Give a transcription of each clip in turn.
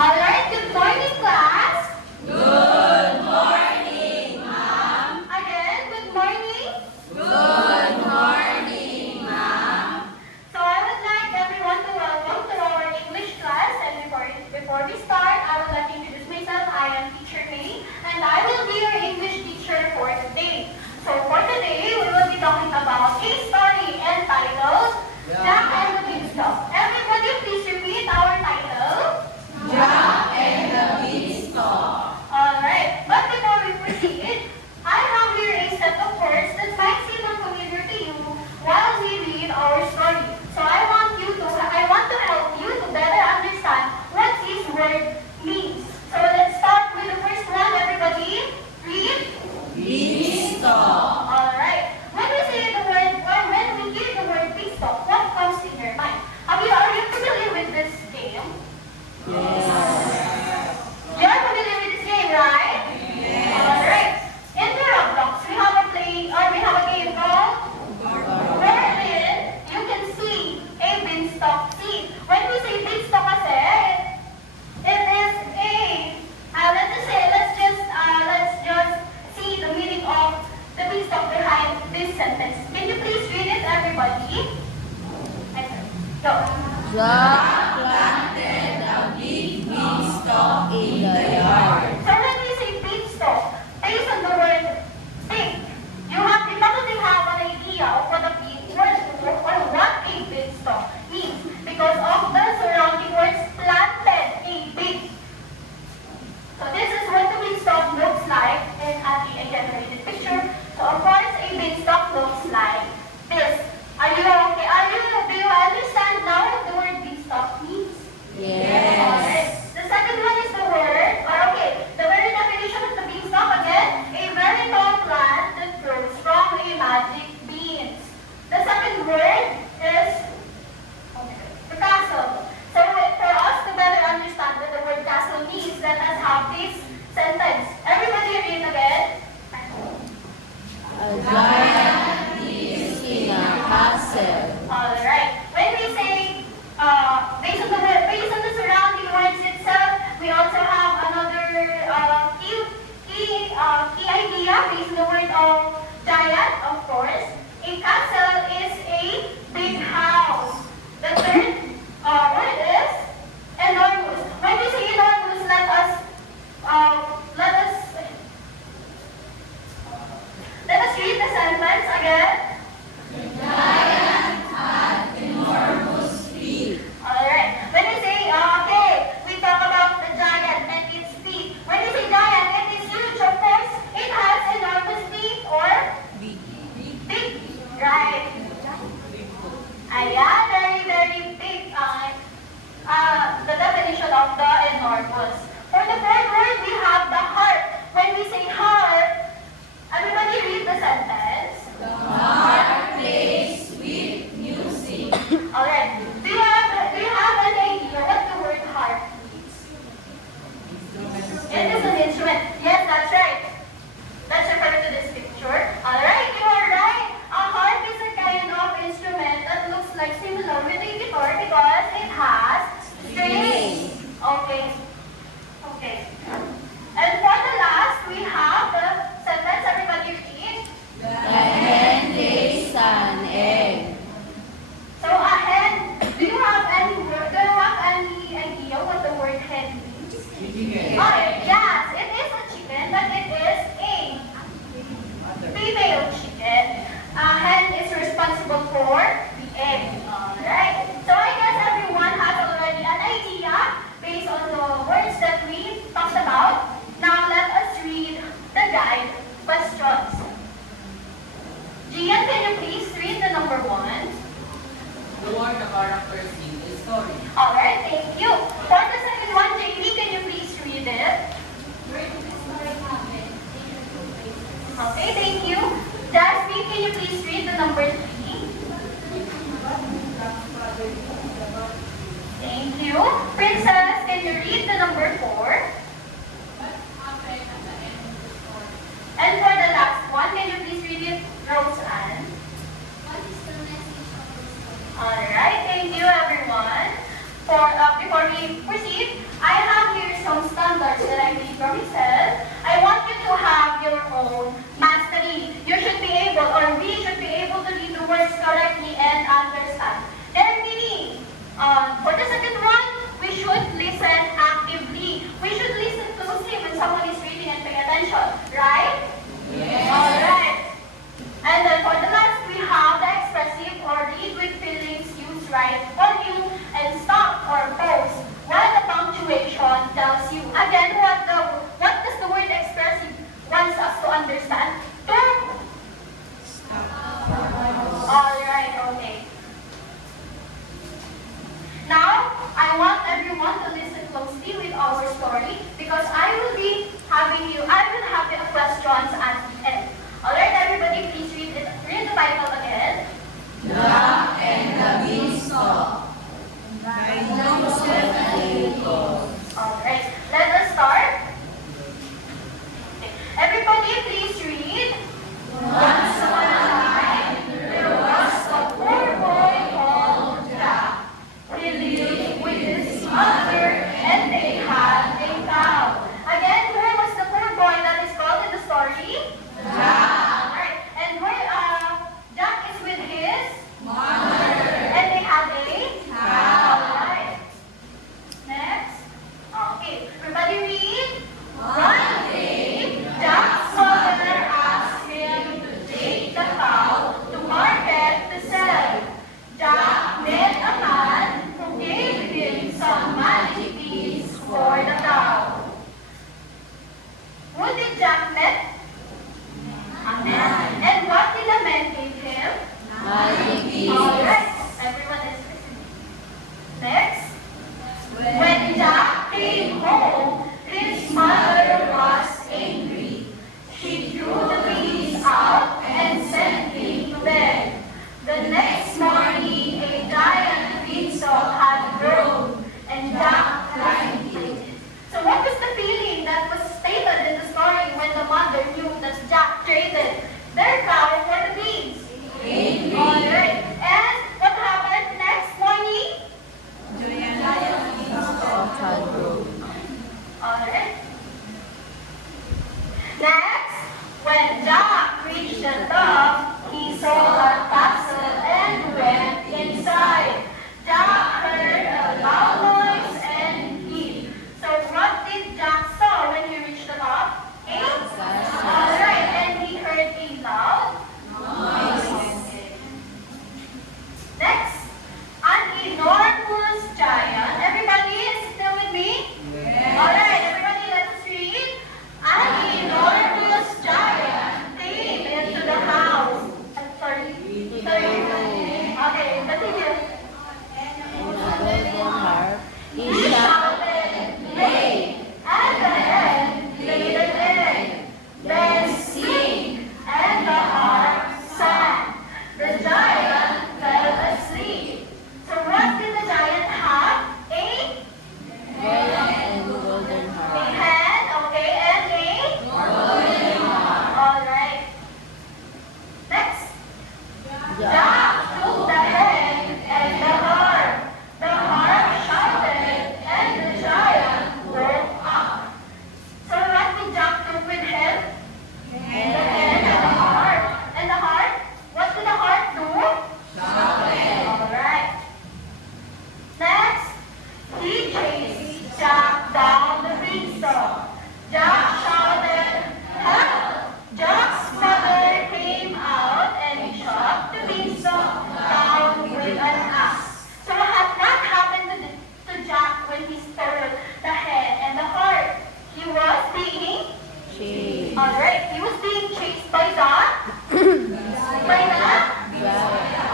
Alright, good morning, class. Good morning, ma'am. Again, good morning. Good morning, ma'am. So I would like everyone to welcome to our English class. And before we start, I would like to introduce myself. I am Teacher May, and I will be your English teacher for today. So for today, we will be talking about a story entitled Jack and the Beanstalk. Everybody, please repeat our title. Jack and the Beanstalk. Alright, but before we proceed, I have here a set of words that might seem unfamiliar to you while we read our story. So I want to help you to better understand what this word means. So let's start with the first one, everybody. Read. Beanstalk. Alright. When we say the word, or when we hear the word beanstalk, what comes in your mind? Are you familiar with this game? Yes. You're familiar with this game, right? Yes. Alright. In the Roblox, we have a game called wherein you can see a beanstalk seed. When we say beanstalk kasi, it is let's just see the meaning of the beanstalk behind this sentence. Can you please read it, everybody? Go. Jack planted a big beanstalk in the yard. So when we say beanstalk, based on the word big, you probably have an idea of what a beanstalk means because of the surrounding words planted, a big. So this is what the beanstalk looks like in a generated picture. So of course, a beanstalk looks like this. Are you okay? Do you understand now what the word beanstalk means? Yes. Alright. The second one is the very definition of the beanstalk again, a very tall plant that grows from a magic beans. The second word is the castle. So for us to better understand what the word castle means, let us have this sentence. Everybody read again. A giant is in a castle. Alright. When we say based on the surrounding words itself, we also have another key idea based on the word of giant, of course. A castle is a big house. The third word is enormous. When we say enormous, let us read the sentence again. Giant had enormous feet. Alright. When we say, we talk about the giant and its feet. When we say giant, it is huge, of course. It has enormous feet or big. Right. Ayan, very, very big. The definition of the enormous. For the third word, we have the heart. When we say heart, everybody read the sentence. The heart plays sweet music. Alright. Do you have an idea what the word heart means? It is an instrument. Yes, that's right. Let's refer to this picture. Alright, you are right. A harp is a kind of instrument that looks like similar with a guitar because it has strings. Okay. And for the last, we have the sentence. Everybody read. The hen lays an egg. So a hen, do you have any idea what the word hen means? Oh, yes, it is a chicken, but it is a female chicken. A hen is responsible for the egg. Alright. So I guess everyone has already an idea based on the words that we talked about. Now let us read the guide questions. Gian, can you please read the number 1? The word the characters in the story. Alright, thank you. For the second one, JD, can you please read it? Okay, thank you. Jasmine, can you please read the number 3? Thank you. Princess, can you read the number 4? And for the last one, can you please read it, Roseanne? Alright, thank you everyone. before we proceed, I have here some standards that I made for myself. I want you to have your own mastery. You should be able, or we should be able to read the words correctly and understand their meaning. For the second one, we should listen actively. We should listen closely when someone is reading and pay attention, right? Yes. Alright. And then for the last, we have the expressive or read with feelings, use right or you, and stop or pause when the punctuation tells you. Again, what does the word expressive wants us to understand? To alright, okay. Now, I want everyone to listen closely with our story because I will have the questions at the end. Alright, everybody, please read the title again. Jack and the Beanstalk. Alright, let us start. Okay. Everybody, please read. Once upon a time, there was a poor boy called Jack. He lived with his mother and they had a cow. Again, who was the poor boy that is called in the story? Jack. Alright, and Jack is with his mother. And they had a cow. Alright. Next. Okay, everybody read. One day, Jack's mother asked him to take the cow to market to sell. Jack met a man who gave him some magic beads for the cow. Who did Jack met? A man. And what did the man give him? Magic beads. Alright, everyone is listening. Next. When Jack came home, his mother was angry. She threw the beads out and sent him to bed. The next morning, a giant beanstalk had grown, and Jack climbed it. So what was the feeling that was stated in the story when the mother knew that Jack traded their cow for the beads? Angry. Alright, and what happened next morning? Alright. Next, when Jack reached the top, he saw a castle and went inside. Jack heard a loud noise and hid. So what did Jack saw when he reached the top? Alright, and he heard a loud noise. Next, an enormous giant. Everybody is still with me? Alright, everybody, let us read. An enormous giant came into the house. Sorry. Okay, continue. He shouted, "Lay!" And the hen laid an egg. Then sing, and the harp sang. The giant fell asleep. So what did the giant have? A hen, okay, and a alright. Next. Jack took the hen and the harp. The harp shouted, and the giant woke up. So what did Jack do with him? The hen and the harp. And the harp? What did the harp do? Alright. Next, he chased Jack down the beanstalk. Jack shouted, "Help!" Jack's mother came out and shot the beanstalk down with an axe. So what happened to Jack when he stole the hen and the heart? He was being, alright, he was being chased by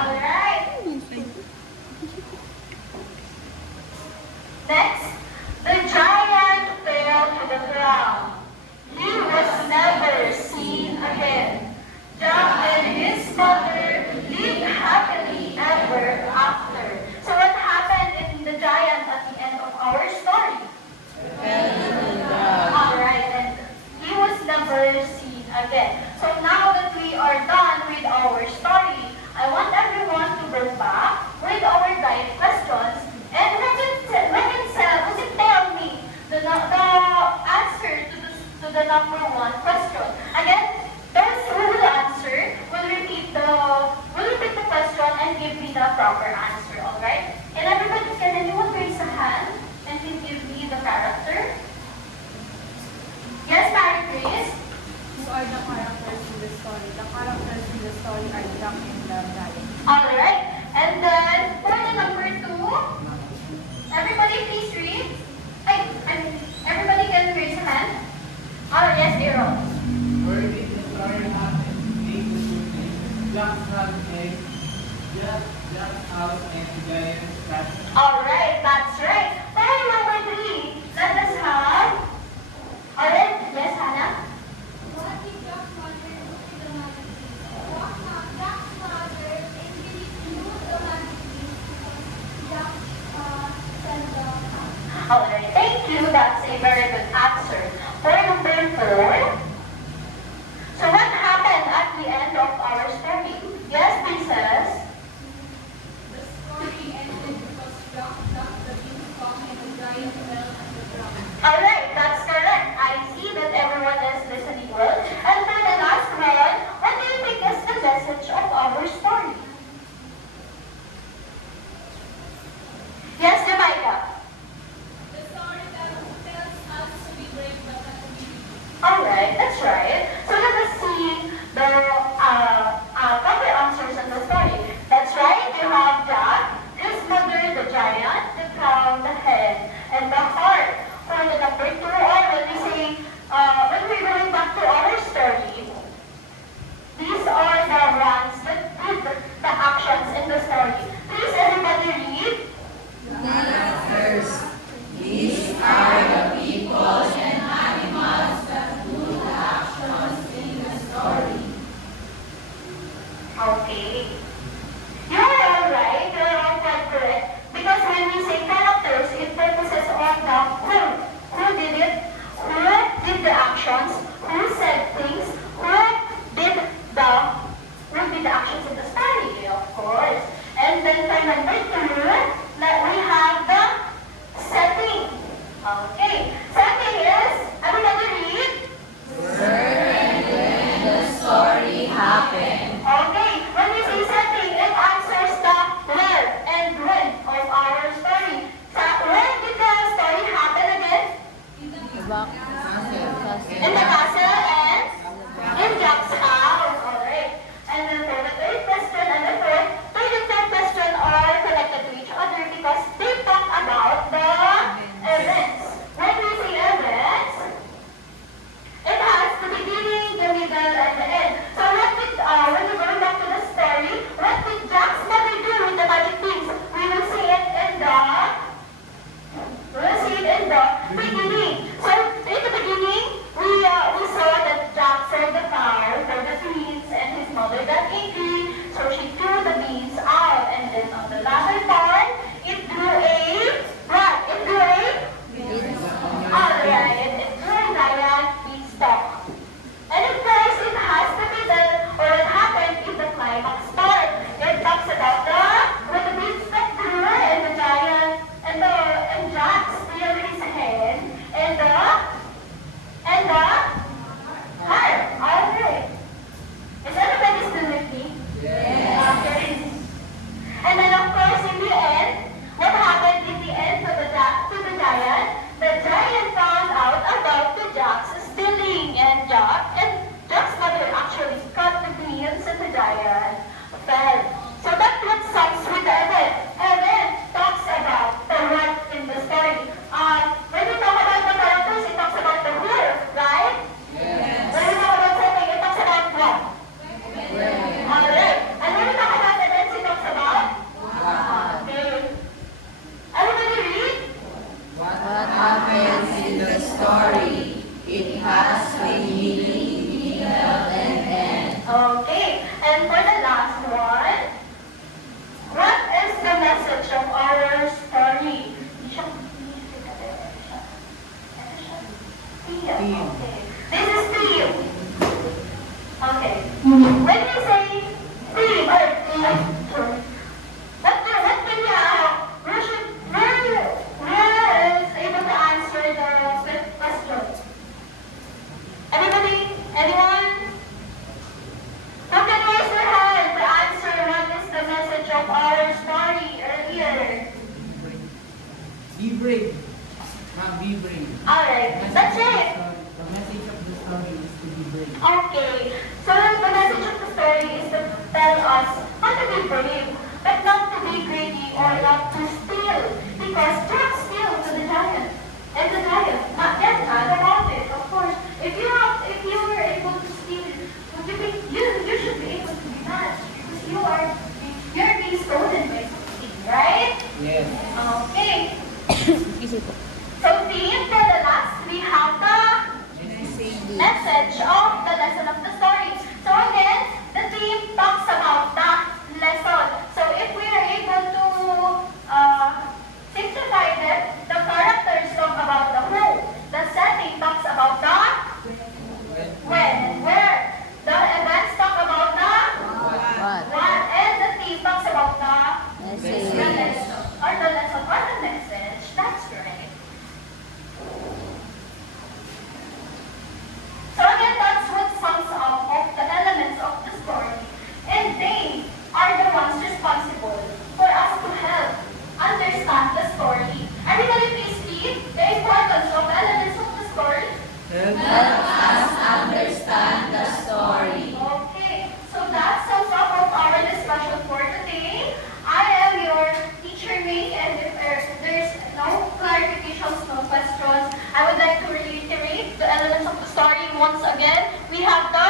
alright. Next, the giant fell to the ground. He was never seen again. Jack and his mother lived happily ever after. So what happened in the giant at the end of our story? Alright, and he was never seen again. So now that we are done with our story, I want everyone to go back with our guide questions and everybody please read? Everybody can raise a hand. Oh, yes, Daryl. Where did the story happen? Name the shooting. Jack's house and the giant cat. Alright, that's right. Then number 3, let us have. Alright, yes, Hannah? What did Jack's mother do to the magic beans? Jack's mother indeed knew the magic beans because Jack said the Alright, thank you. That's a very good answer. For number 4. So what happened at the end of our story? Yes, Princess? The story ended because Jack ducked the beanstalk and the giant fell on the ground. Alright, that's correct. I see that everyone is listening well. And for the last one, what do you think is the message of our story? Yes, Jamaica. The story tells us to be brave but not to be weak. Alright, that's right. So let us see the proper answers in the story. That's right, you have Jack, his mother, the giant, the crown, the head, and the heart. For the number 2, or when we say, when we're going back to our story, these are the ones that did the actions in the story. Please everybody read. First, these are the people and animals that do the actions in the story. Okay. You're all right. You're all quite correct. Because when we say characters, it focuses on the who. Who did it? Who did the actions? Who said things? Who did the actions in the story? Of course. And then for number 2, we have the setting. Okay. Setting is, everybody read. Where and when the story happened. Okay, when we say setting, it answers the where and when of our story. So, where did the story happen again? In the castle and in Jack's house. Alright. And then for the third question and the third and fourth question are connected to each other because they talk about the events. When we say events, it has the beginning, the middle, and the end. So when we go back to the story, what did Jack's mother do with the magic beans? We will see it in the beginning. So in the beginning, we saw that Jack served the fire for the beans, and his mother got angry, so she threw the beans out. And then on the latter part, it drew a what? It drew a alright, it drew a giant beanstalk. And of course, it has the middle, or what happened in the climax part. It talks about when the beanstalk grew and the giant and Jack still his head and the heart. Alright. Is everybody still with me? Yes. Okay. And then of course in the end, what happened in the end to the giant? The giant found out about the Jack's stealing, and Jack's mother actually cut the beans and the giant fell. So that's what sums with the event. Event talks about the what in the story. When we talk about the characters, it talks about the who, right? Yes. When we talk about setting, it talks about what? Where? Alright. And when we talk about events, it talks about? Okay. Everybody read? What happens in the story? It has a beginning, middle, and end. Okay. And for the last one, what is the message of our story? Theme. Okay. This is theme. Okay. When you say theme or theme, what can you where is able to answer the question? Everybody? Anyone? Who can raise their hand to answer what is the message of our story earlier? Be brave. Be brave. Alright, that's it. The message of the story is to be brave. Okay, so the message of the story is to tell us how to be brave, but not to be greedy or not to steal. Because Jack steal So theme for the last, we have the message of the lesson of the story. So again, the theme talks about the lesson. So if we are able to simplify it, the characters talk about the who. The setting talks about the when and where. The events talk about the What? what. And the theme talks about the Message. lesson. Or the lesson or the message. That's right. So again, that's what sums up of the elements of the story. And they are the ones responsible for us to help understand the story. Everybody please read the importance of the elements of the story. Help us understand the story. Okay, so that sums up of our discussion for today. I am your teacher May, and if there's no clarifications, no questions, I would like to reiterate the elements of the story once again. We have the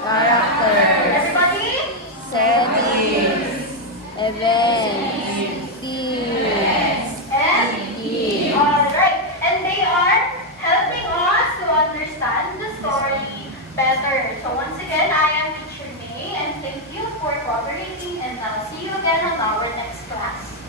Characters. everybody. Settings. Events. Themes. And Themes. alright, and they are helping us to understand the story better. So once again, I am teacher May, and thank you for cooperating, and I'll see you again on our next class.